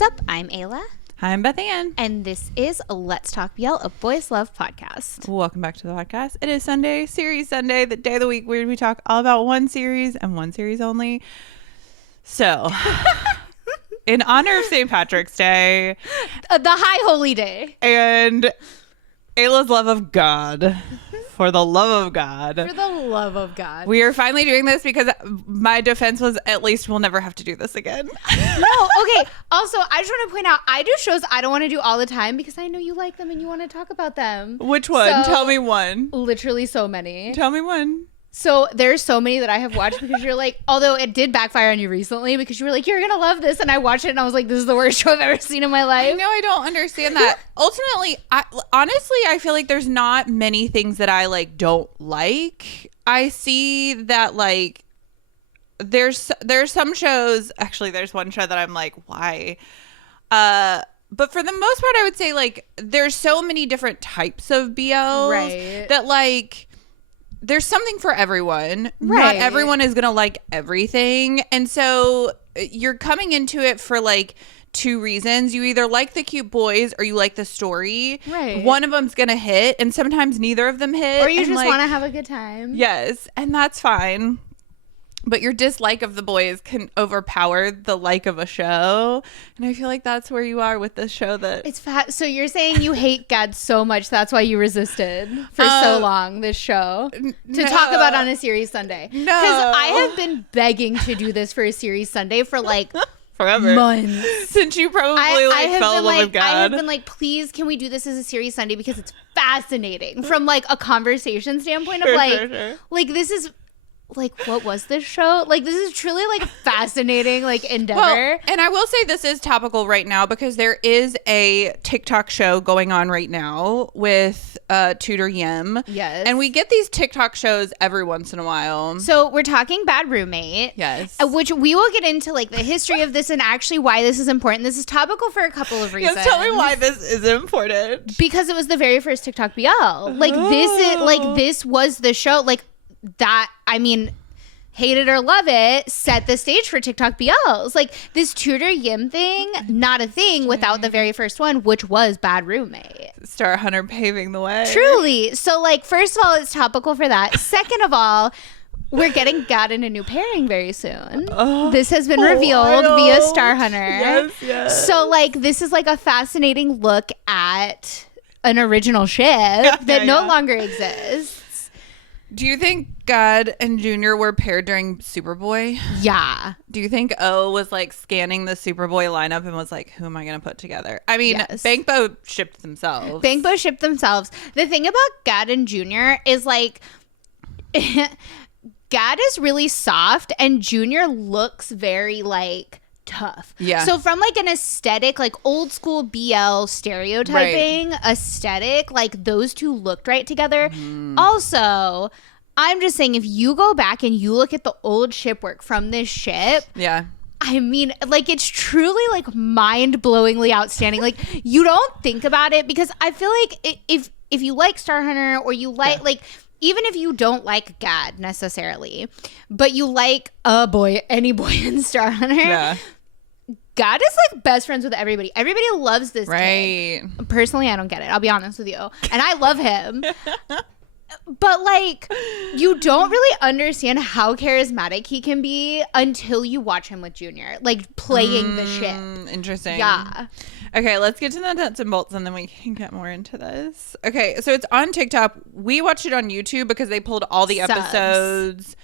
What's up? I'm Ayla. Hi, I'm Beth Ann. And this is Let's Talk BL, a Boys Love podcast. Welcome back to the podcast. It is Sunday, Series Sunday, the day of the week where we talk all about one series and one series only. So, in honor of St. Patrick's Day. The high holy day. And Ayla's love of God. For the love of God. For the love of God. We are finally doing this because my defense was at least we'll never have to do this again. No, okay. Also, I just want to point out, I do shows I don't want to do all the time because I know you like them and you want to talk about them. Which one? So, Tell me one. Literally so many. Tell me one. So there's so many that I have watched because you're like, although it did backfire on you recently because you were like, you're going to love this. And I watched it and I was like, this is the worst show I've ever seen in my life. I know, I don't understand that. Ultimately, honestly, I feel like there's not many things that I like don't like. I see that like there's some shows, actually there's one show that I'm like, why? But for the most part, I would say like there's so many different types of BLs Right. that like there's something for everyone. Right. Not everyone is going to like everything. And so you're coming into it for like two reasons. You either like the cute boys or you like the story. Right. One of them's going to hit and sometimes neither of them hit. Or you and just like, want to have a good time. Yes. And that's fine. But your dislike of the boys can overpower the like of a show. And I feel like that's where you are with this show that... It's fat. So you're saying you hate God so much that's why you resisted for so long this show to talk about on a Series Sunday. No. Because I have been begging to do this for a Series Sunday for like forever. months. Since you probably fell in love with God. I have been like, please, can we do this as a Series Sunday? Because it's fascinating from like a conversation standpoint of like this is... Like, what was this show? Like, this is truly, like, fascinating, like, endeavor. Well, and I will say this is topical right now because there is a TikTok show going on right now with Tudor Yim. Yes. And we get these TikTok shows every once in a while. So, we're talking Bad Roommate. Yes. Which we will get into, like, the history of this and actually why this is important. This is topical for a couple of reasons. Yes, tell me why this is important. Because it was the very first TikTok BL. Like, this was the show. Like, that, I mean, hate it or love it, set the stage for TikTok BLs. Like, this Tudor Yim thing, not a thing without the very first one, which was Bad Roommate. Star Hunter paving the way. Truly. So, like, first of all, it's topical for that. Second of all, we're getting God in a new pairing very soon. This has been revealed via Star Hunter. Yes. So, like, this is, like, a fascinating look at an original ship that no longer exists. Do you think God and Junior were paired during Superboy? Yeah. Do you think O was like scanning the Superboy lineup and was like, who am I going to put together? I mean, Yes. Bankboat shipped themselves. Bankboat shipped themselves. The thing about God and Junior is like, God is really soft and Junior looks very like tough. Yeah. So from like an aesthetic, like old school BL stereotyping aesthetic, like those two looked right together. Also, I'm just saying if you go back and you look at the old ship work from this ship, Yeah. I mean, like, it's truly, like, mind-blowingly outstanding. Like, you don't think about it because I feel like if you like Star Hunter or you like, like, even if you don't like God necessarily, but you like any boy in Star Hunter, God is, like, best friends with everybody. Everybody loves this kid. Personally, I don't get it. I'll be honest with you. And I love him. But, like, you don't really understand how charismatic he can be until you watch him with Junior, like, playing the ship. Interesting. Yeah. Okay, let's get to the nuts and bolts and then we can get more into this. Okay, so it's on TikTok. We watched it on YouTube because they pulled all the episodes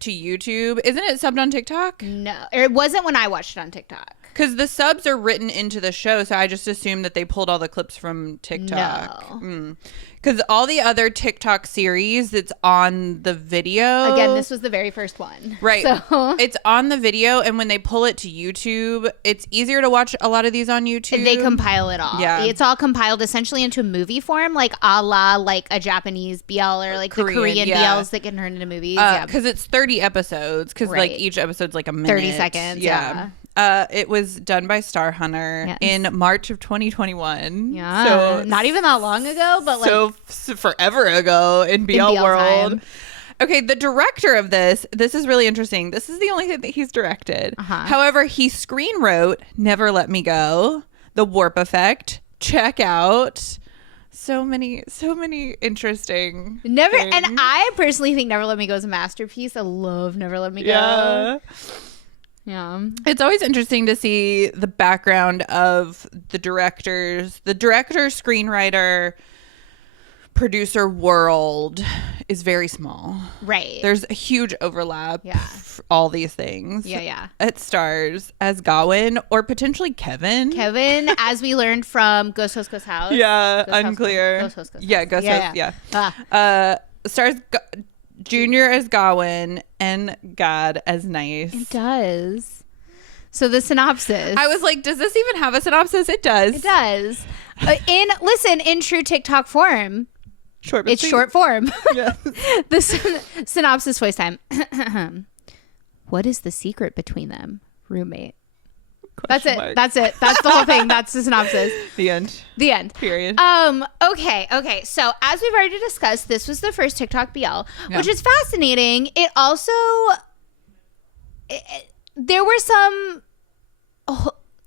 to YouTube. Isn't it subbed on TikTok? No, it wasn't when I watched it on TikTok. Because the subs are written into the show, so I just assumed that they pulled all the clips from TikTok. No. Because all the other TikTok series, it's on the video. Again, this was the very first one. Right. So It's on the video, and when they pull it to YouTube, it's easier to watch a lot of these on YouTube. they compile it all. Yeah. It's all compiled essentially into movie form, like a la like a Japanese BL or like the Korean BLs that get turned into movies. Because it's 30 episodes, because like each episode's like a minute. 30 seconds. Yeah. It was done by Star Hunter in March of 2021. Yeah. So not even that long ago, but like so forever ago in BL world. Time. Okay, the director of this is really interesting. This is the only thing that he's directed. However, he screen wrote Never Let Me Go, The Warp Effect, Check Out. So many interesting Never things. And I personally think Never Let Me Go is a masterpiece. I love Never Let Me Go. Yeah. It's always interesting to see the background of the director, screenwriter, producer world is very small. Right. There's a huge overlap for all these things. Yeah. It stars as Gawain or potentially Kevin, as we learned from Ghost Host Ghost House. Yeah, Ghost unclear. House. Ghost Host. Yeah, Ghost Host. Yeah. Stars Junior as Gawain and God as Nice. It does. So the synopsis. I was like, does this even have a synopsis? It does. It does. In true TikTok form. It's short form. Yeah. The synopsis voice time. What is the secret between them? Roommate. That's it. That's the whole thing. That's the synopsis. The end. Period. Okay. So as we've already discussed, this was the first TikTok BL, which is fascinating. It also there were some.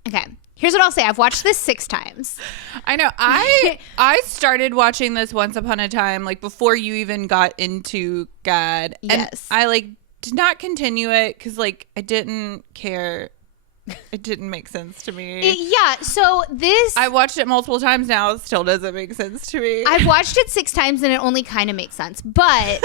Okay. Here's what I'll say. I've watched this 6 times. I know. I started watching this once upon a time, like before you even got into God. Yes. And I did not continue it because I didn't care. It didn't make sense to me. So this... I watched it multiple times now. It still doesn't make sense to me. I've watched it 6 times and it only kind of makes sense. But...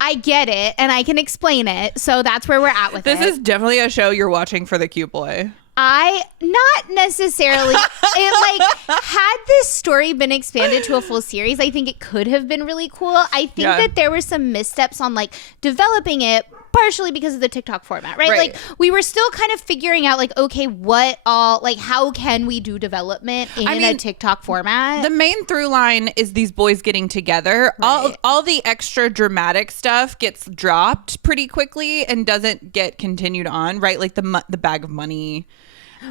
I get it and I can explain it. So that's where we're at with this. This is definitely a show you're watching for the cute boy. Not necessarily. Had this story been expanded to a full series, I think it could have been really cool. I think that there were some missteps on developing it, partially because of the TikTok format, right? We were still kind of figuring out okay, what all, how can we do development in a TikTok format? The main through line is these boys getting together. Right. All the extra dramatic stuff gets dropped pretty quickly and doesn't get continued on, right? The bag of money.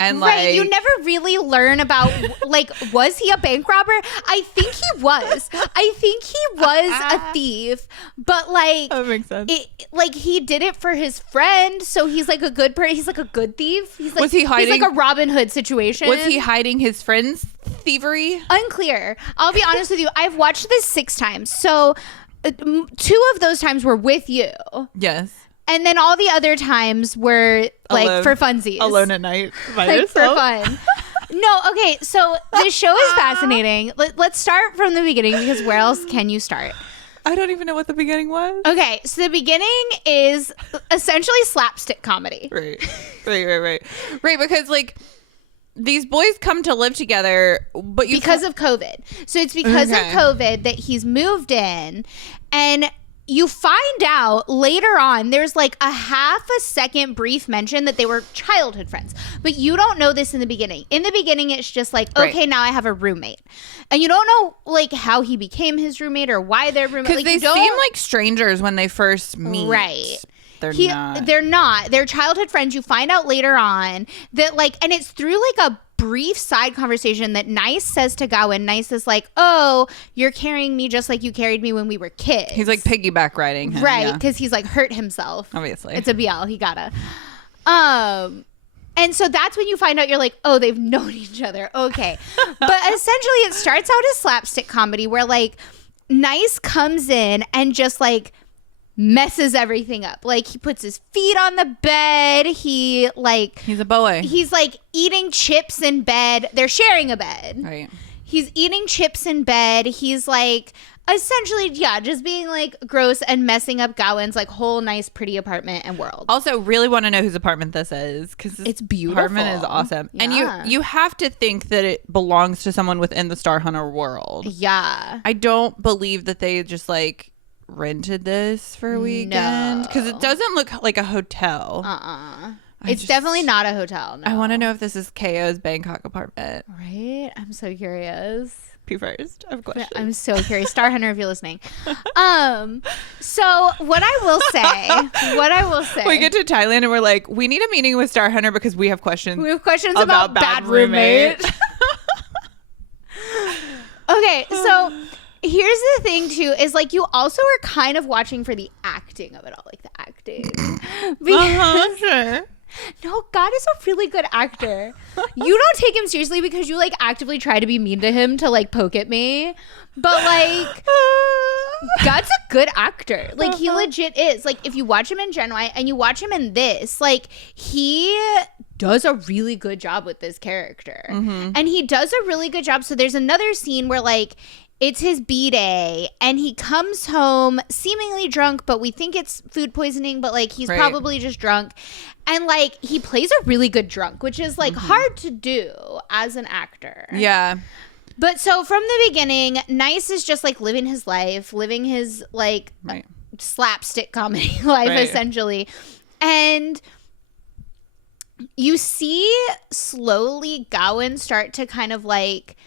And you never really learn about was he a bank robber? I think he was. I think he was a thief, but that makes sense. He did it for his friend, so he's a good person. He's a good thief. Was he hiding? He's a Robin Hood situation. Was he hiding his friend's thievery? Unclear. I'll be honest with you. I've watched this 6 times, so 2 of those times were with you. Yes. And then all the other times were alone, for funsies. Alone at night by yourself. For fun. No, okay. So this show is fascinating. Let's start from the beginning because where else can you start? I don't even know what the beginning was. Okay. So the beginning is essentially slapstick comedy. Right. Right. Because these boys come to live together, but because of COVID. So it's because of COVID that he's moved in, and you find out later on, there's a half a second brief mention that they were childhood friends. But you don't know this in the beginning. In the beginning, it's just okay, now I have a roommate. And you don't know how he became his roommate or why they're roommates. Because they seem like strangers when they first meet. Right. They're not. They're childhood friends. You find out later on that and it's through a brief side conversation that Nice says to Gawain. Nice is oh, you're carrying me just like you carried me when we were kids. He's piggyback riding him. Right, because he's hurt himself. Obviously. It's a BL. He gotta. And so that's when you find out you're oh, they've known each other. Okay. But essentially it starts out as slapstick comedy where Nice comes in and just messes everything up. He puts his feet on the bed. He's a boy. He's eating chips in bed. They're sharing a bed. Right. He's eating chips in bed. He's essentially, just being gross and messing up Gawain's whole nice pretty apartment and world. Also, really want to know whose apartment this is because it's beautiful. Apartment is awesome. Yeah. And you have to think that it belongs to someone within the Star Hunter world. Yeah. I don't believe that they just rented this for a weekend because it doesn't look like a hotel. It's definitely not a hotel. No. I want to know if this is KO's Bangkok apartment. Right? I'm so curious. Be first. I have questions. I'm so curious. Star Hunter, if you're listening. So what I will say. We get to Thailand and we're we need a meeting with Star Hunter because we have questions. We have questions about bad roommate. Okay, so here's the thing too, is like you also are kind of watching for the acting of it all, like the acting. Sure. No, God is a really good actor. You don't take him seriously because you like actively try to be mean to him to like poke at me. But like God's a good actor. Like he legit is. Like if you watch him in Gen Y and you watch him in this, like he does a really good job with this character. And he does a really good job. So there's another scene where like it's his B-day and he comes home seemingly drunk, but we think it's food poisoning, but like he's probably just drunk. And like he plays a really good drunk, which is like hard to do as an actor. Yeah. But so from the beginning, Nice is just like living his life, living his like slapstick comedy life essentially. And you see slowly Gawain start to kind of like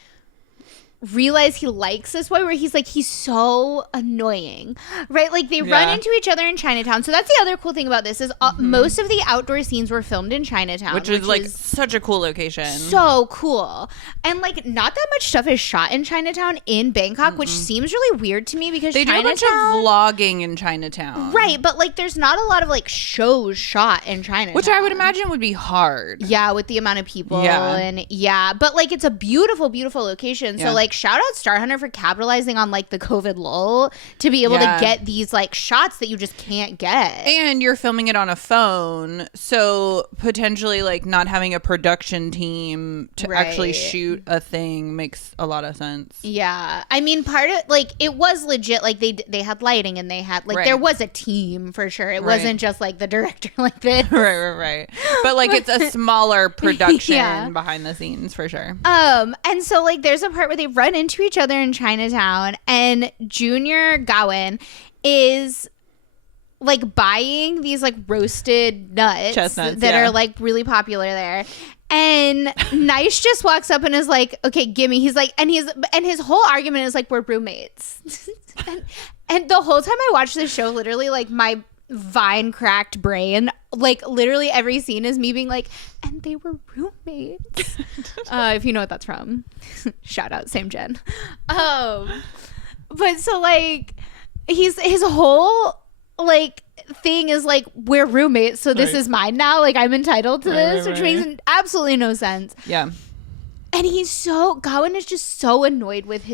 realize he likes this boy, where he's like, he's so annoying, right? Like they run into each other in Chinatown. So that's the other cool thing about this is most of the outdoor scenes were filmed in Chinatown, which is like such a cool location. So cool. And like not that much stuff is shot in Chinatown in Bangkok, which seems really weird to me because they do a bunch of vlogging in Chinatown, right? But like there's not a lot of like shows shot in Chinatown, which I would imagine would be hard. Yeah, with the amount of people and but like it's a beautiful location. So like shout out Star Hunter for capitalizing on like the COVID lull to be able to get these like shots that you just can't get. And you're filming it on a phone, so potentially like not having a production team to actually shoot a thing makes a lot of sense. Yeah. I mean, part of like it was legit, like they had lighting and they had like there was a team for sure. It wasn't just like the director like this. Right. But like it's a smaller production behind the scenes for sure. And so like there's a part where they run into each other in Chinatown and Junior Gawain is like buying these like roasted nuts chestnuts that are like really popular there. And Nice just walks up and is like, okay, gimme. He's like, and his whole argument is like, we're roommates. and the whole time I watched this show, literally like my vine cracked brain, like literally every scene is me being like, and they were roommates. If you know what that's from. Shout out, same gen. But so like his whole like thing is like, we're roommates, so this is mine now, like I'm entitled to this, which makes absolutely no sense. Yeah. And Gawain is just so annoyed with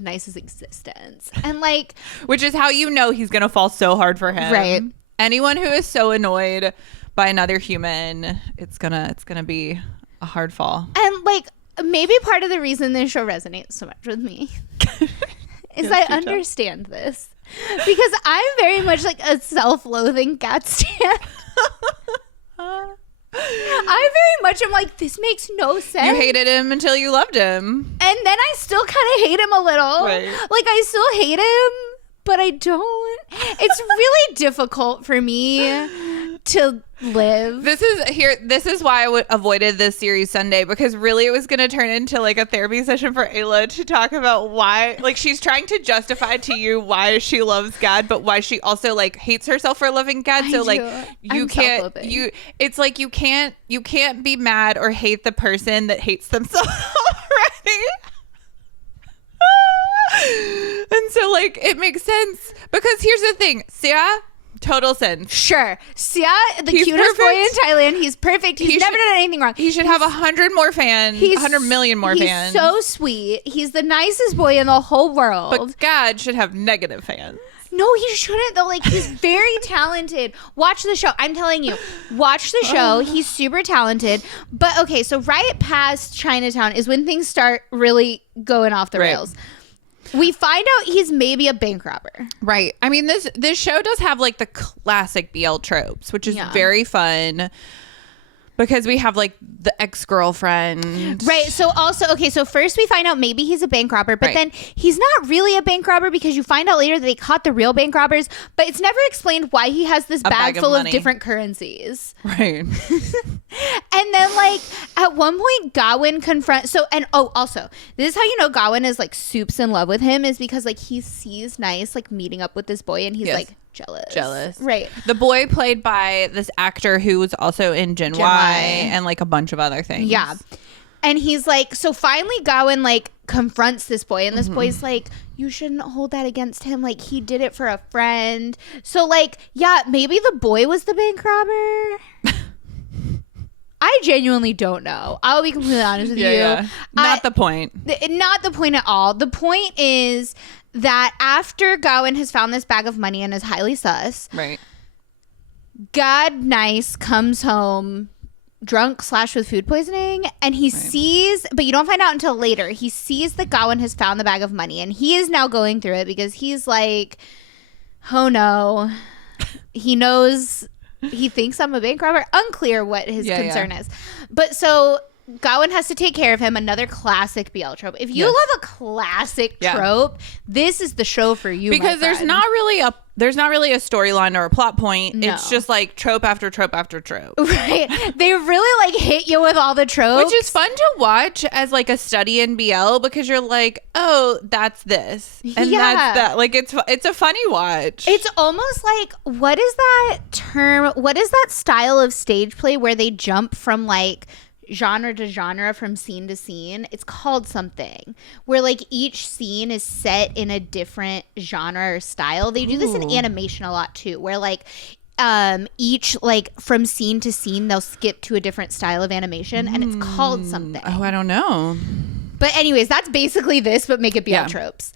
Nice's existence, and like, which is how you know he's gonna fall so hard for him. Right. Anyone who is so annoyed by another human, it's gonna be a hard fall. And like maybe part of the reason this show resonates so much with me is I understand this because I'm very much like a self-loathing cat stan. I very much am like, this makes no sense. You hated him until you loved him. And then I still kind of hate him a little. Right. Like, I still hate him, but I don't. It's really difficult for me to live. This is why I avoided this series Sunday, because really it was going to turn into like a therapy session for Ayla to talk about why, like, she's trying to justify to you why she loves God, but why she also like hates herself for loving God. So like it's like you can't be mad or hate the person that hates themselves already. And so like it makes sense, because here's the thing, Sia, total sense. Sure. Sia, he's cutest boy in Thailand. He's perfect. He's never done anything wrong. He should have 100 more fans. 100 million more fans. He's so sweet. He's the nicest boy in the whole world. But God should have negative fans. No, he shouldn't though. Like, he's very talented. Watch the show. I'm telling you, watch the show. He's super talented. But okay, so right past Chinatown is when things start really going off the rails. We find out he's maybe a bank robber. Right. I mean, this show does have like the classic BL tropes, which is very fun, because we have like the ex-girlfriend. Right. So also, okay, so first we find out maybe he's a bank robber, but then he's not really a bank robber, because you find out later that they caught the real bank robbers, but it's never explained why he has this bag full of different currencies. Right. And then like at one point Gawain confronts, also this is how you know Gawain is like soups in love with him, is because like he sees Nice like meeting up with this boy and he's like jealous. Right. The boy played by this actor who was also in Gen Y and like a bunch of other things. Yeah. And he's like, so finally Gawain like confronts this boy, and this boy's like, you shouldn't hold that against him. Like, he did it for a friend. So like, yeah, maybe the boy was the bank robber. I genuinely don't know. I'll be completely honest with you. Yeah. Not the point. Not the point at all. The point is that after Gawain has found this bag of money and is highly sus, Right. God Nice comes home drunk / with food poisoning, and he sees, but you don't find out until later, he sees that Gawain has found the bag of money, and he is now going through it because he's like, oh no. He knows, he thinks I'm a bank robber. Unclear what his concern is. But so Gawain has to take care of him. Another classic BL trope. If you love a classic trope, this is the show for you. Because there's not really a storyline or a plot point. No. It's just like trope after trope after trope. Right. They really like hit you with all the tropes. Which is fun to watch as like a study in BL, because you're like, oh, that's this. And that's that. Like, it's a funny watch. It's almost like, what is that term? What is that style of stage play where they jump from like genre to genre, from scene to scene? It's called something, where like each scene is set in a different genre or style. They do this in animation a lot too, where like each like from scene to scene they'll skip to a different style of animation, and it's called something. Oh, I don't know. But anyways, that's basically this, but make it BL tropes.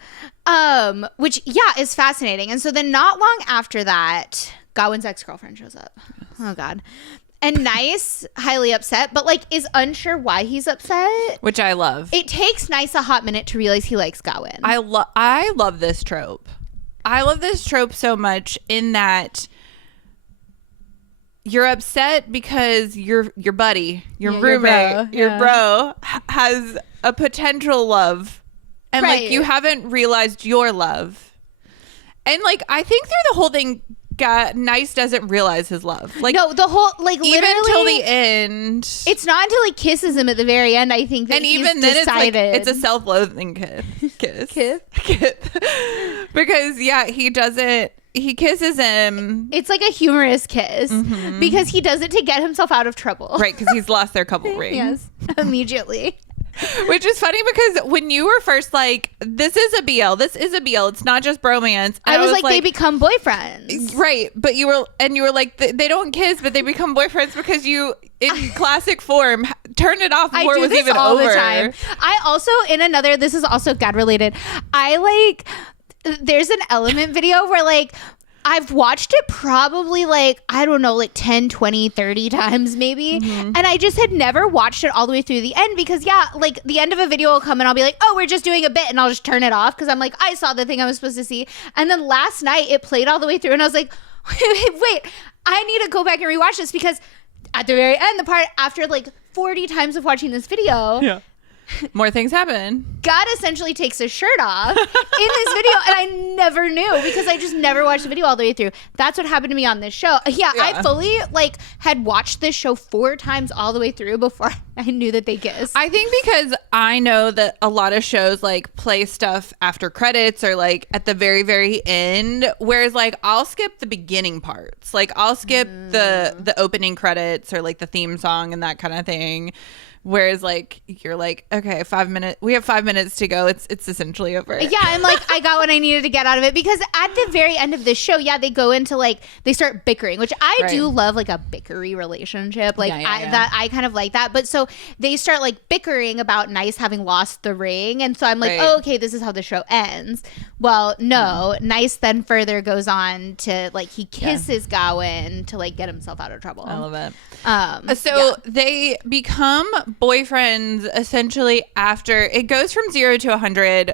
Which is fascinating. And so then not long after that, Gawain's ex-girlfriend shows up. Oh god. And Nice, highly upset, but like is unsure why he's upset. Which I love. It takes Nice a hot minute to realize he likes Gawain. I love this trope. I love this trope so much, in that you're upset because your buddy, your roommate, your bro has a potential love, and like you haven't realized your love. And like, I think through the whole thing, Nice doesn't realize his love. Like, no, the whole, like, even literally till the end. It's not until he kisses him at the very end, I think, that and he's even then decided. it's a self-loathing kiss. Because he doesn't. He kisses him. It's like a humorous kiss because he does it to get himself out of trouble. Right, because he's lost their couple ring. Yes, immediately. Which is funny, because when you were first like, this is a BL, it's not just bromance. I was like, they become boyfriends. Right. But you were like, they don't kiss, but they become boyfriends, because you, in classic form, turned it off before it was even all over. The time. I also, this is also God related. There's an Element video where like, I've watched it probably like, I don't know, like 10, 20, 30 times maybe. And I just had never watched it all the way through the end, because like the end of a video will come and I'll be like, oh, we're just doing a bit, and I'll just turn it off because I'm like, I saw the thing I was supposed to see. And then last night it played all the way through and I was like, wait, I need to go back and rewatch this, because at the very end, the part after like 40 times of watching this video, more things happen. God essentially takes his shirt off in this video, and I never knew, because I just never watched the video all the way through. That's what happened to me on this show. I fully like had watched this show 4 times all the way through before I knew that they kissed. I think because I know that a lot of shows like play stuff after credits or like at the very, very end, whereas like I'll skip the beginning parts. Like I'll skip the opening credits or like the theme song and that kind of thing. Whereas like you're like, okay, 5 minutes, we have 5 minutes to go, it's essentially over. And like I got what I needed to get out of it, because at the very end of this show, they go into like, they start bickering, which I do love, like a bickery relationship, like I kind of like that. But so they start like bickering about Nice having lost the ring, and so I'm like, oh, okay, this is how the show ends. Well, no, Nice then further goes on to like, he kisses Gawain to like get himself out of trouble. I love it. So they become boyfriends essentially after it goes from 0 to 100.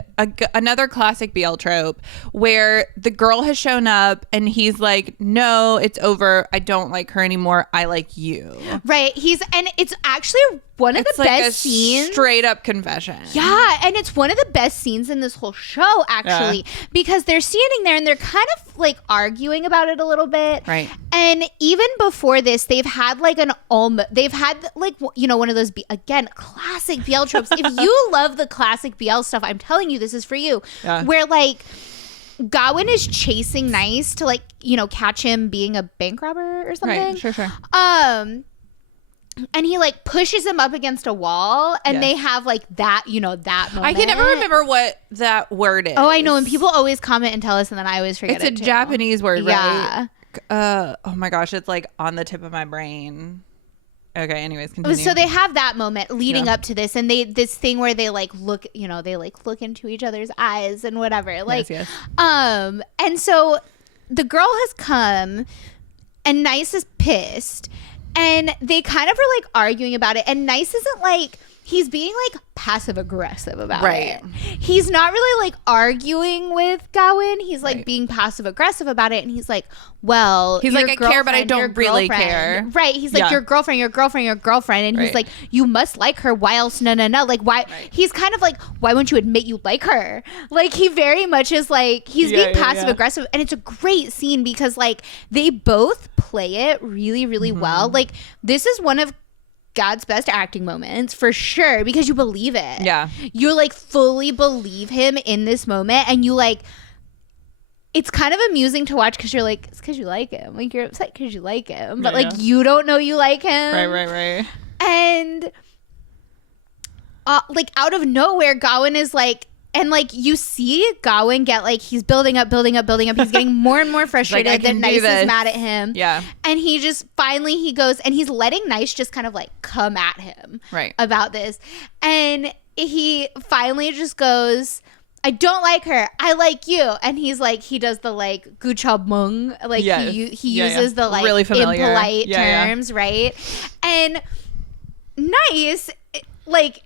Another classic BL trope where the girl has shown up and he's like, no, it's over, I don't like her anymore, I like you. Right. And it's actually one of the best scenes. Straight up confession. Yeah, and it's one of the best scenes in this whole show, actually, because they're standing there and they're kind of like arguing about it a little bit. Right. And even before this, they've had like one of those again, classic BL tropes. If you love the classic BL stuff, I'm telling you, this is for you. Yeah. Where like Gawain is chasing Nice to like, catch him being a bank robber or something. Right. Sure. and he like pushes him up against a wall, and Yes. they have like that, you know, that moment. I can never remember what that word is. Oh, I know, and people always comment and tell us, and then I always forget It's it a too. Japanese word, Yeah. right? Oh my gosh, it's like on the tip of my brain. Okay, anyways, continue. So they have that moment leading Yeah. up to this, and this thing where they like look, you know, they like look into each other's eyes and whatever. Like, yes. and so the girl has come, and Nice is pissed, and they kind of are like arguing about it, and Nice isn't like, he's being like passive aggressive about Right. it. He's not really like arguing with Gawain. He's like Right. being passive aggressive about it, and he's like, well, He's your like, I care, but I girlfriend, don't your really girlfriend. care. Right. He's like, Yeah. your girlfriend, and he's Right. like, you must like her. Why else? No. Like, why? Right. He's kind of like, why won't you admit you like her? Like, he very much is like, he's Yeah, being yeah, passive aggressive, and it's a great scene because like they both play it really, really well. Like, this is one of God's best acting moments for sure, because you believe it. Yeah. You like fully believe him in this moment, and you like, it's kind of amusing to watch because you're like, it's because you like him. Like, you're upset because you like him, but Yeah, like you don't know you like him. Right. And like out of nowhere, Gawain is like, and like you see Gawain get like, he's building up. He's getting more and more frustrated I that can do Nice is this. mad at him. Yeah. And he just finally, he goes, and he's letting Nice just kind of like come at him Right. about this. And he finally just goes, I don't like her. I like you. And he's like, he does the like guchab mung, like Yes. he Yeah, uses yeah. the like Really familiar. impolite Yeah. terms, right? And Nice, like,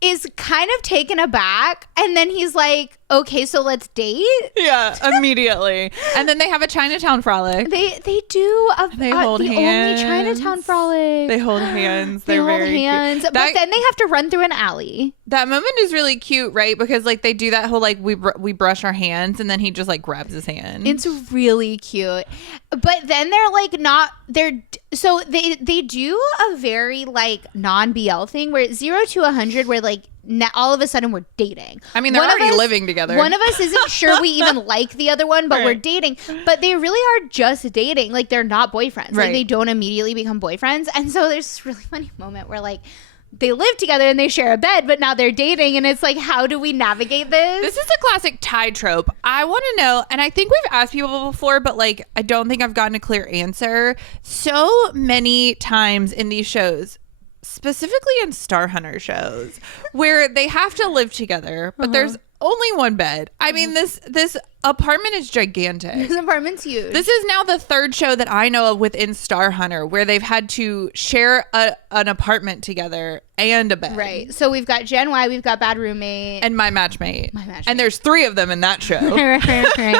is kind of taken aback, and then he's like, okay, so let's date. Yeah, immediately. And then they have a Chinatown frolic. They do They hold the hands. only Chinatown frolic. They hold hands. They They're hold very hands, cute. but then they have to run through an alley. That moment is really cute, right? Because like they do that whole like we brush our hands, and then he just like grabs his hand. It's really cute. But then they're like so they do a very like non-BL thing where 0 to 100 where like all of a sudden we're dating. I mean, they're One of already us- living together. One of us isn't sure we even like the other one, but Right. we're dating. But they really are just dating. Like, they're not boyfriends. Right. Like, they don't immediately become boyfriends. And so there's this really funny moment where like they live together and they share a bed, but now they're dating, and it's like, how do we navigate this? This is a classic Thai trope. I want to know, and I think we've asked people before, but like I don't think I've gotten a clear answer. So many times in these shows, specifically in Star Hunter shows, where they have to live together, but there's only one bed. I mean, this apartment is gigantic. This apartment's huge. This is now the third show that I know of within Star Hunter where they've had to share an apartment together and a bed. Right. So we've got Gen Y, we've got Bad Roommate. And My Matchmate. My Matchmate. And there's 3 of them in that show. right.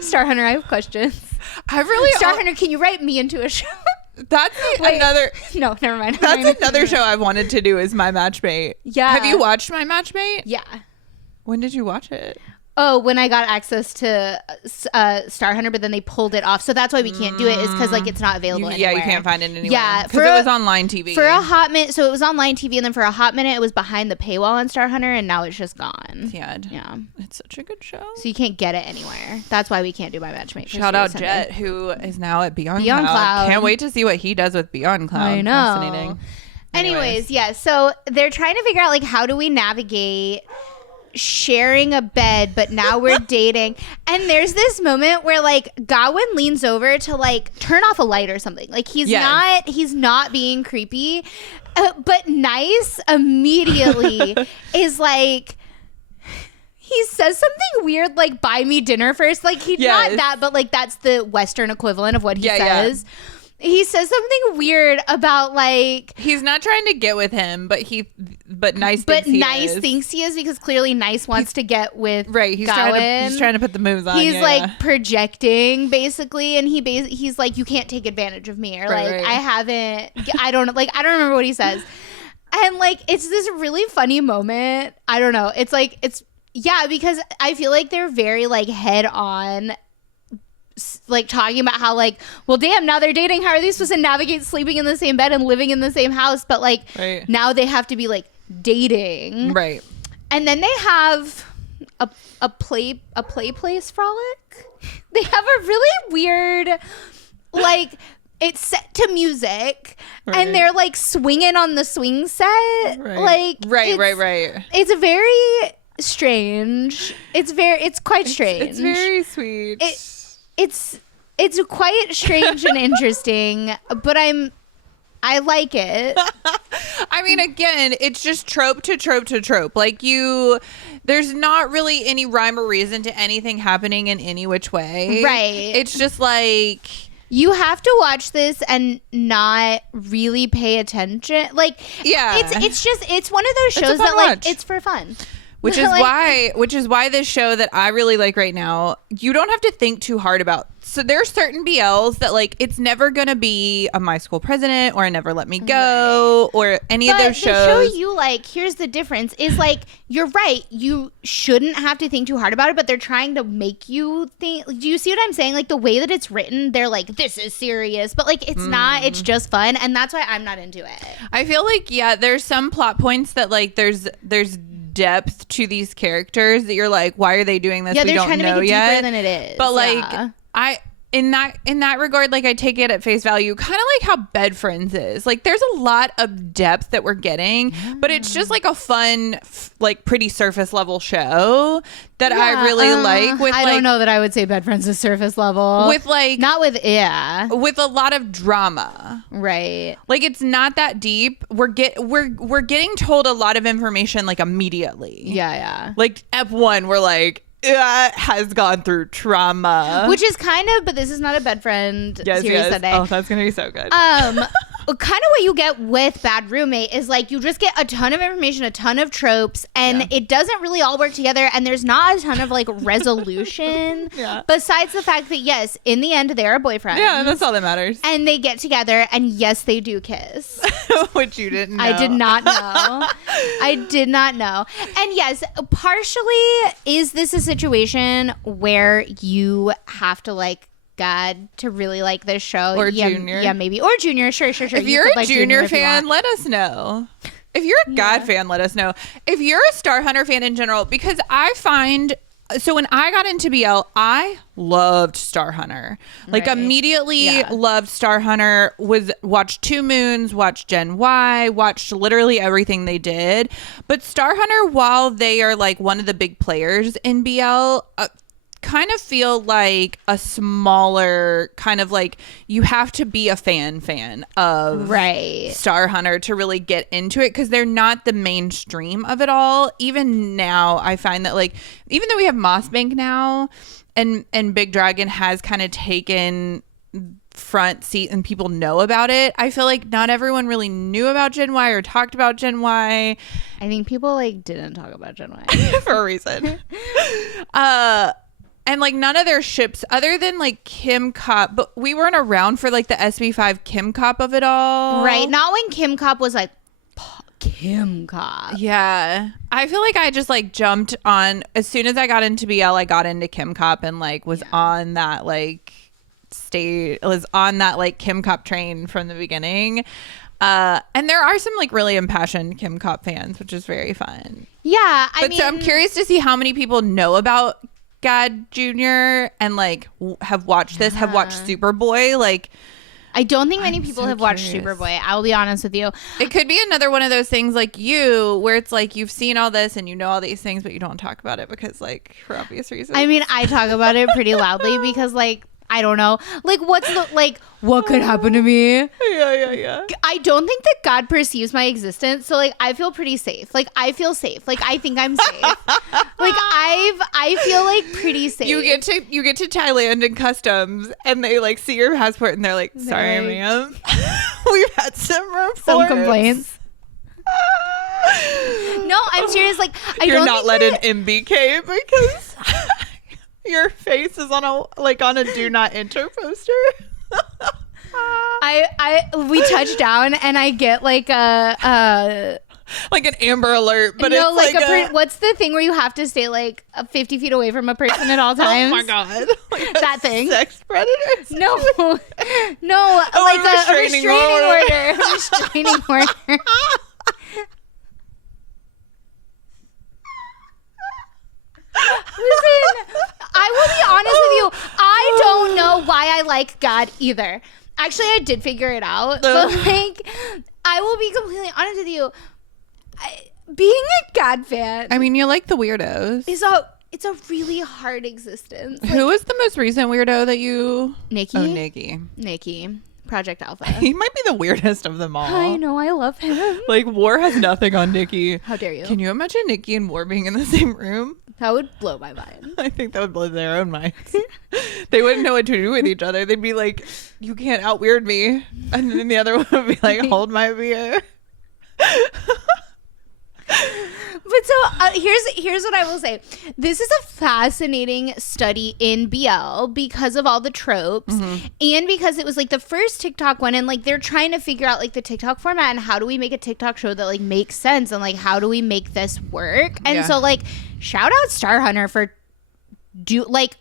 Star Hunter, I have questions. I really Star Hunter, can you write me into a show? That's Wait. another No, never mind. that's another show I wanted to do is My Matchmate. Yeah. Have you watched My Matchmate? Yeah. When did you watch it? Oh, when I got access to Star Hunter, but then they pulled it off. So that's why we can't do it, is because like it's not available anywhere. Yeah, you can't find it anywhere. Yeah, because it was online TV. For a hot minute, so it was online TV, and then for a hot minute, it was behind the paywall on Star Hunter, and now it's just gone. Sad. Yeah. It's such a good show. So you can't get it anywhere. That's why we can't do My Matchmate. Shout out Jet, who is now at Beyond Beyond Cloud. Can't wait to see what he does with Beyond Cloud. I know. Fascinating. Anyways, yeah. So they're trying to figure out like, how do we navigate sharing a bed, but now we're dating. And there's this moment where like Gawain leans over to like turn off a light or something. Like he's not being creepy, but Nice immediately is like, he says something weird like, buy me dinner first. Like he's not that, but like that's the Western equivalent of what he says. He says something weird about like, he's not trying to get with him, but Nice thinks he is because clearly Nice wants to get with He's Gawain. trying to put the moves on. He's projecting basically, and he's like, you can't take advantage of me, or I don't remember what he says. And like, it's this really funny moment. I don't know. It's because I feel like they're very like head on, like talking about how like, well, damn, now they're dating. How are they supposed to navigate sleeping in the same bed and living in the same house? But like, now they have to be like dating, right? And then they have a play place frolic. They have a really weird like it's set to music Right. and they're like swinging on the swing set. Right. Like Right. It's very strange. It's quite strange. It's very sweet. It's quite strange and interesting, but I like it. I mean, again, it's just trope to trope to trope. Like there's not really any rhyme or reason to anything happening in any which way. Right. It's just like, you have to watch this and not really pay attention. Like, yeah, it's one of those It's a shows fun that like watch. it's for fun. which is Like- why this show that I really like right now, you don't have to think too hard about. So there are certain BLs that like it's never gonna be a My School President or a Never Let Me Go or any of those shows. The show you like, here's the difference, is like, you're right, you shouldn't have to think too hard about it, but they're trying to make you think. Do you see what I'm saying? Like the way that it's written, they're like, this is serious, but like it's not, it's just fun, and that's why I'm not into it. I feel like, yeah, there's some plot points that like there's depth to these characters that you're like, why are they doing this? Yeah, We they're don't trying to know make it yet. deeper than it is. But like Yeah. in that regard, like I take it at face value, kind of like how Bed Friends is. Like there's a lot of depth that we're getting, but it's just like a fun, like pretty surface level show that I really like. With I like, don't know that I would say Bed Friends is surface level. with like Not with, yeah. with a lot of drama. Right. Like it's not that deep. We're getting told a lot of information like immediately. Yeah. Like F1, we're like, has gone through trauma. Which is kind of, but this is not a Bed Friend series Sunday. Oh, that's gonna be so good. Kind of what you get with Bad Roommate is like you just get a ton of information, a ton of tropes, and it doesn't really all work together, and there's not a ton of like resolution. Yeah. Besides the fact that yes, in the end they're a boyfriend. Yeah, that's all that matters. And they get together, and yes, they do kiss. Which you didn't know. I did not know. I did not know. And yes, partially is this a situation where you have to like God to really like this show, Or Junior. Yeah, maybe, or Junior. Sure. If You you're could a like Junior if you fan, want. let us know. If you're a God fan, let us know. If you're a Star Hunter fan in general, because I find, so when I got into BL, I loved Star Hunter. Like Right. immediately Yeah. loved Star Hunter, watched Two Moons, watched Gen Y, watched literally everything they did. But Star Hunter, while they are like one of the big players in BL, kind of feel like a smaller kind of like you have to be a fan of Right. Star Hunter to really get into it because they're not the mainstream of it all. Even now, I find that like even though we have Moss Bank now and Big Dragon has kind of taken front seat and people know about it, I feel like not everyone really knew about Gen Y or talked about Gen Y I think people like didn't talk about Gen Y. for a reason. And like none of their ships other than like Kim Cop, but we weren't around for like the SB5 Kim Cop of it all. Right. Not when Kim Cop was like Kim Cop. Yeah. I feel like I just like jumped on as soon as I got into BL, I got into Kim Cop and like was on that like Kim Cop train from the beginning. And there are some like really impassioned Kim Cop fans, which is very fun. Yeah. So I'm curious to see how many people know about God Jr. and like have watched this, have watched Superboy. Like, I don't think many I'm people so have watched curious. Superboy. I will be honest with you. it could be another one of those things like you, where it's like you've seen all this and you know all these things, but you don't talk about it because like for obvious reasons. I mean, I talk about it pretty loudly because like I don't know. Like what could happen to me? Yeah. I don't think that God perceives my existence, so like I feel pretty safe. Like I feel safe. Like I think I'm safe. Like I feel like pretty safe. You get to Thailand and customs, and they like see your passport, and they're like, "Sorry, like- ma'am, we've had some reports, some complaints. No, I'm serious. Like I You're don't not think letting that- MBK because your face is on a do not enter poster." we touch down and I get like a Like an Amber Alert, but no, it's like what's the thing where you have to stay like 50 feet away from a person at all times? oh my god, like That thing. sex predators. No, like a a restraining restraining order. order. Restraining order. Listen, I will be honest with you. I don't know why I like God either. Actually, I did figure it out. But like, I will be completely honest with you. Being a God fan, I mean, you like the weirdos. It's a really hard existence. Like, who is the most recent weirdo that you? Nikki. Oh, Nikki. Nikki. Project Alpha. He might be the weirdest of them all. I know. I love him. Like, War has nothing on Nikki. How dare you? Can you imagine Nikki and War being in the same room? That would blow my mind. I think that would blow their own minds. They wouldn't know what to do with each other. They'd be like, you can't out weird me. And then the other one would be like, hold my beer. But so here's what I will say. This is a fascinating study in BL because of all the tropes and because it was like the first TikTok one, and like they're trying to figure out like the TikTok format and how do we make a TikTok show that like makes sense and like how do we make this work. And so like shout out Star Hunter for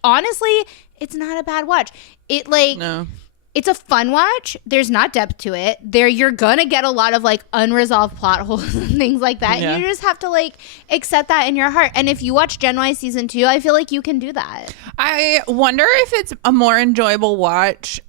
honestly, it's not a bad watch. It like no. It's a fun watch. There's not depth to it. You're gonna get a lot of like unresolved plot holes and things like that. Yeah. You just have to like accept that in your heart. And if you watch Gen Y season 2, I feel like you can do that. I wonder if it's a more enjoyable watch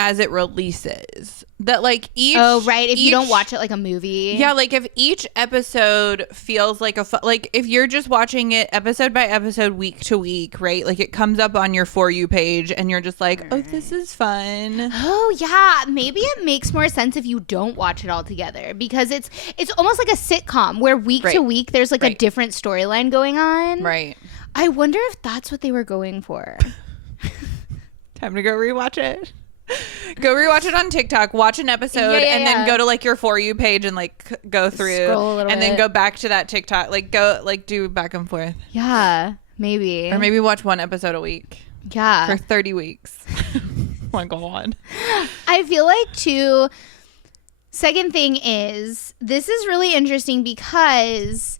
as it releases. That like each if you don't watch it like a movie. Yeah, like if each episode feels like like if you're just watching it episode by episode, week to week, right? Like it comes up on your For You page and you're just like, oh, this is fun. Oh yeah, maybe it makes more sense if you don't watch it all together because it's almost like a sitcom where week to week there's like a different storyline going on. Right. I wonder if that's what they were going for. Time to go rewatch it. Go rewatch it on TikTok, watch an episode, and then go to like your For You page and like go through and then go back to that TikTok, like go like do back and forth. Yeah, maybe. Or maybe watch one episode a week. Yeah. For 30 weeks. Like go on. I feel like too, second thing is, this is really interesting because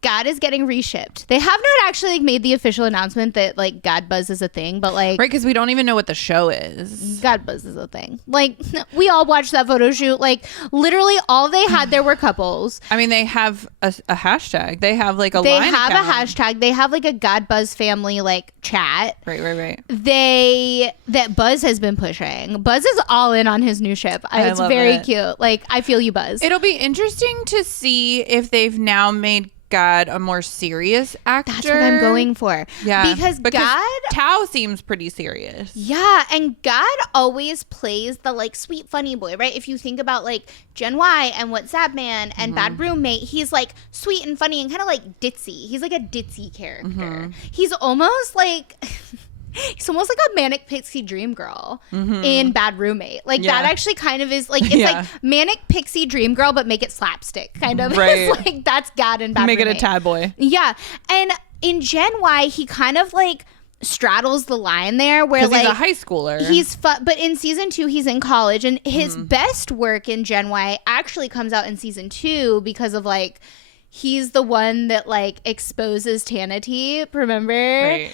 God is getting reshipped. They have not actually like made the official announcement that like God Buzz is a thing, but like right, because we don't even know what the show is. God Buzz is a thing. Like we all watched that photo shoot. Like literally all they had there were couples. I mean, they have a hashtag. They have like a line account. They have a hashtag. They have like a God Buzz family like chat. Right. That Buzz has been pushing. Buzz is all in on his new ship. It's very cute. Like I feel you, Buzz. It'll be interesting to see if they've now made God a more serious actor. That's what I'm going for. Yeah. Because God Tao seems pretty serious. Yeah, and God always plays the like sweet funny boy, right? If you think about like Gen Y and What Zap Man and Bad Roommate, he's like sweet and funny and kind of like ditzy. He's like a ditzy character. He's almost like he's almost like a manic pixie dream girl in Bad Roommate. Like that actually kind of is like it's like manic pixie dream girl, but make it slapstick kind of. Right. It's like that's God in Bad Make Roommate. It a tad boy. Yeah, and in Gen Y, he kind of like straddles the line there where like he's a high schooler. He's but in season 2 he's in college, and his best work in Gen Y actually comes out in season 2 because of like. He's the one that like exposes Tanity, remember? Right.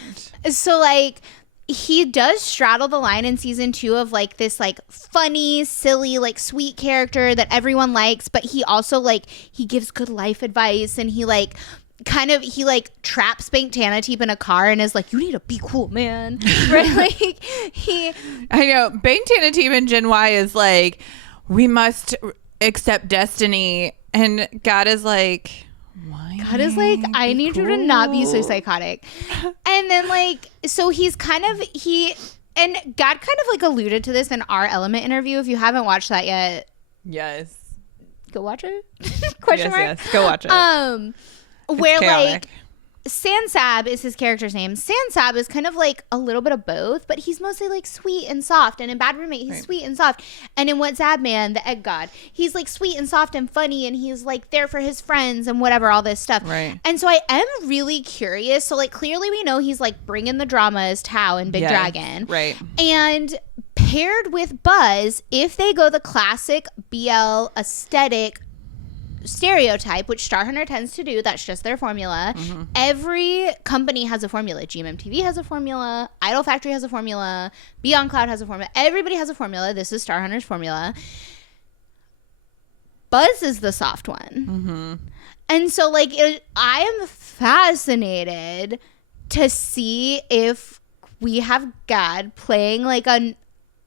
So like he does straddle the line in season 2 of like this like funny, silly, like sweet character that everyone likes, but he also like he gives good life advice, and he like he like traps Bank Tanatip in a car and is like, you need to be cool, man. Right? Like I know Bank Tanatip in Gen Y is like, we must accept destiny, and God is like, why? God is like, I need you to not be so psychotic. And then like, so he's kind of and God kind of like alluded to this in our Element interview. If you haven't watched that yet, yes, go watch it. Question mark. Yes, go watch it. Where chaotic. like Sansab is his character's name. Sansab is kind of like a little bit of both, but he's mostly like sweet and soft. And in Bad Roommate, he's sweet and soft. And in What Zab Man, the egg god, he's like sweet and soft and funny, and he's like there for his friends and whatever, all this stuff. Right. And so I am really curious. So like clearly we know he's like bringing the drama as Tao and Big Dragon. Right. And paired with Buzz, if they go the classic BL aesthetic stereotype, which Star Hunter tends to do, that's just their formula. Every company has a formula. GMMTV has a formula, Idol Factory has a formula, Beyond Cloud has a formula, everybody has a formula. This is Star Hunter's formula. Buzz is the soft one. And so like I am fascinated to see if we have God playing like a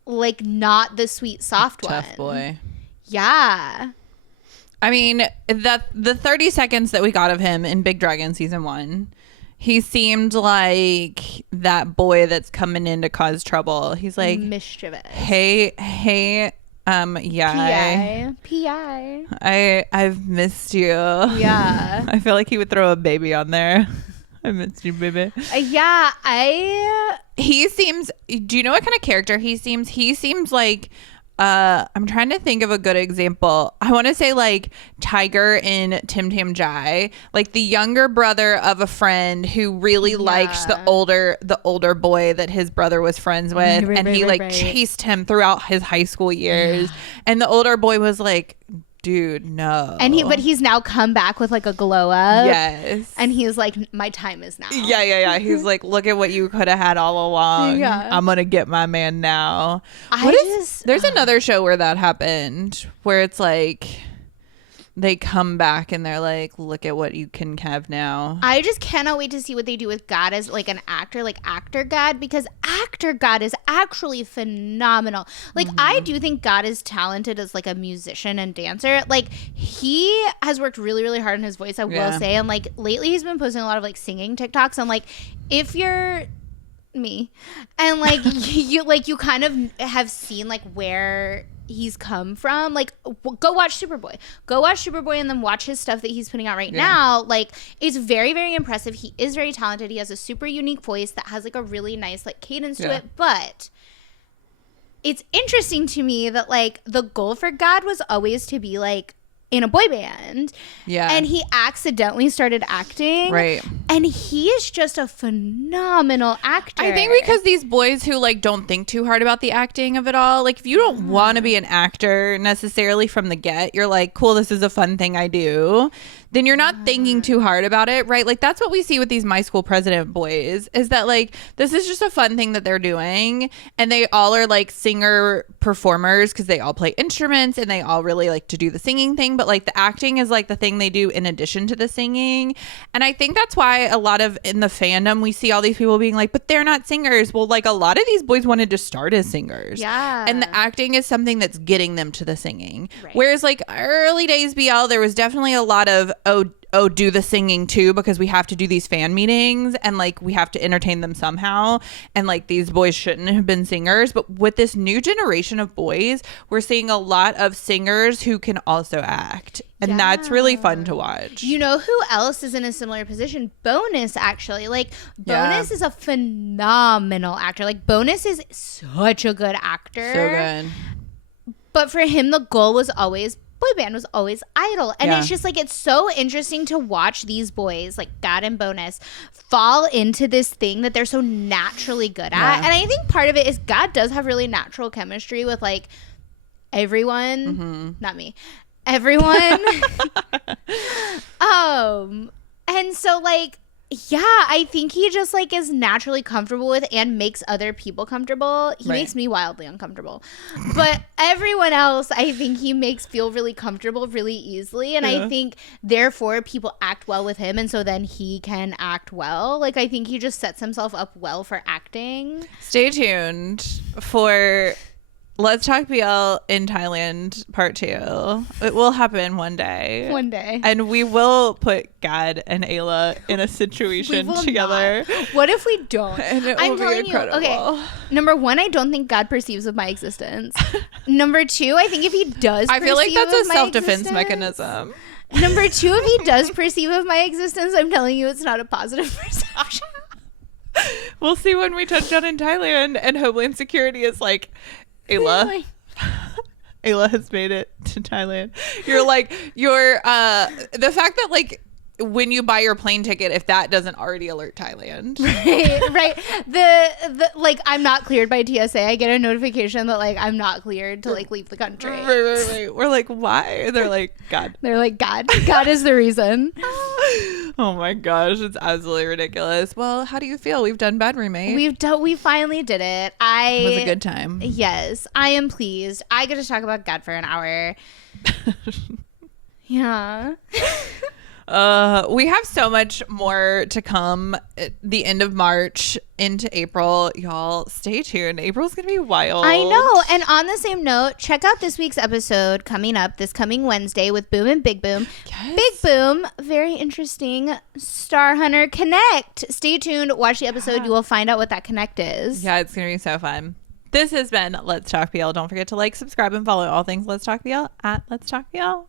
like not the sweet soft Tough one. boy. Yeah. I mean, the 30 seconds that we got of him in Big Dragon season 1, he seemed like that boy that's coming in to cause trouble. He's like Mischievous. Hey, yeah. P.I. I've missed you. Yeah. I feel like he would throw a baby on there. I missed you, baby. Yeah, He seems, do you know what kind of character he seems? He seems like, I'm trying to think of a good example. I want to say like Tiger in Tim Tam Jai, like the younger brother of a friend who really liked the older boy that his brother was friends with, and he chased him throughout his high school years, and the older boy was like, dude, no. And he's now come back with like a glow up. Yes. And he's like, my time is now. Yeah. He's like, look at what you could have had all along. Yeah. I'm gonna get my man now. There's another show where that happened, where it's like they come back and they're like, look at what you can have now. I just cannot wait to see what they do with God as like an actor, like actor God, because actor God is actually phenomenal. Like I do think God is talented as like a musician and dancer. Like he has worked really, really hard on his voice, I will say. And like lately he's been posting a lot of like singing TikToks. And like if you're me and like you kind of have seen like where he's come from, like go watch Superboy and then watch his stuff that he's putting out right now. Like it's very, very impressive. He is very talented. He has a super unique voice that has like a really nice like cadence to it. But it's interesting to me that like the goal for God was always to be like in a boy band. Yeah. And he accidentally started acting. Right. And he is just a phenomenal actor. I think because these boys who like don't think too hard about the acting of it all, like if you don't want to be an actor necessarily from the get, you're like, cool, this is a fun thing I do, then you're not thinking too hard about it, right? Like that's what we see with these My School President boys, is that like this is just a fun thing that they're doing, and they all are like singer performers because they all play instruments and they all really like to do the singing thing, but like the acting is like the thing they do in addition to the singing. And I think that's why a lot of in the fandom we see all these people being like, but they're not singers. Well, like a lot of these boys wanted to start as singers, and the acting is something that's getting them to the singing. Whereas like early days BL, there was definitely a lot of do the singing too, because we have to do these fan meetings and like we have to entertain them somehow, and like these boys shouldn't have been singers. But with this new generation of boys, we're seeing a lot of singers who can also act, and that's really fun to watch. You know who else is in a similar position? Bonus, actually. Like Bonus is a phenomenal actor. Like Bonus is such a good actor. So good. But for him, the goal was always boy band, was always Idol. And it's just like, it's so interesting to watch these boys like God and Bonus fall into this thing that they're so naturally good at. And I think part of it is God does have really natural chemistry with like everyone. Not me, everyone. And so like, yeah, I think he just like is naturally comfortable with and makes other people comfortable. He makes me wildly uncomfortable, but everyone else I think he makes feel really comfortable really easily. And I think therefore people act well with him, and so then he can act well. Like I think he just sets himself up well for acting. Stay tuned for Let's Talk BL in Thailand Part 2. It will happen one day. One day. And we will put Gad and Ayla in a situation together. Not. What if we don't? And it will be incredible. You, okay, number one, I don't think God perceives of my existence. Number two, I think if he does I feel like that's a self-defense mechanism. Number two, if he does perceive of my existence, I'm telling you it's not a positive perception. We'll see when we touch down in Thailand and Homeland Security is like, Ayla has made it to Thailand. You're like, the fact that like when you buy your plane ticket, if that doesn't already alert Thailand. Right. The like, I'm not cleared by TSA. I get a notification that like I'm not cleared to like leave the country. Right. We're like, why? They're like, God. They're like, God is the reason. Oh my gosh, it's absolutely ridiculous. Well, how do you feel? We've done Bad Roommate. We finally did it. It was a good time. Yes, I am pleased. I get to talk about God for an hour. Yeah. We have so much more to come at the end of March into April. Y'all stay tuned. April's gonna be wild. I know. And on the same note, check out this week's episode coming up this coming Wednesday with Boom and Big Boom. Yes. Big Boom, very interesting Star Hunter Connect. Stay tuned. Watch the episode. You will find out what that connect is. Yeah, it's gonna be so fun. This has been Let's Talk BL. Don't forget to like, subscribe, and follow all things Let's Talk BL at Let's Talk BL.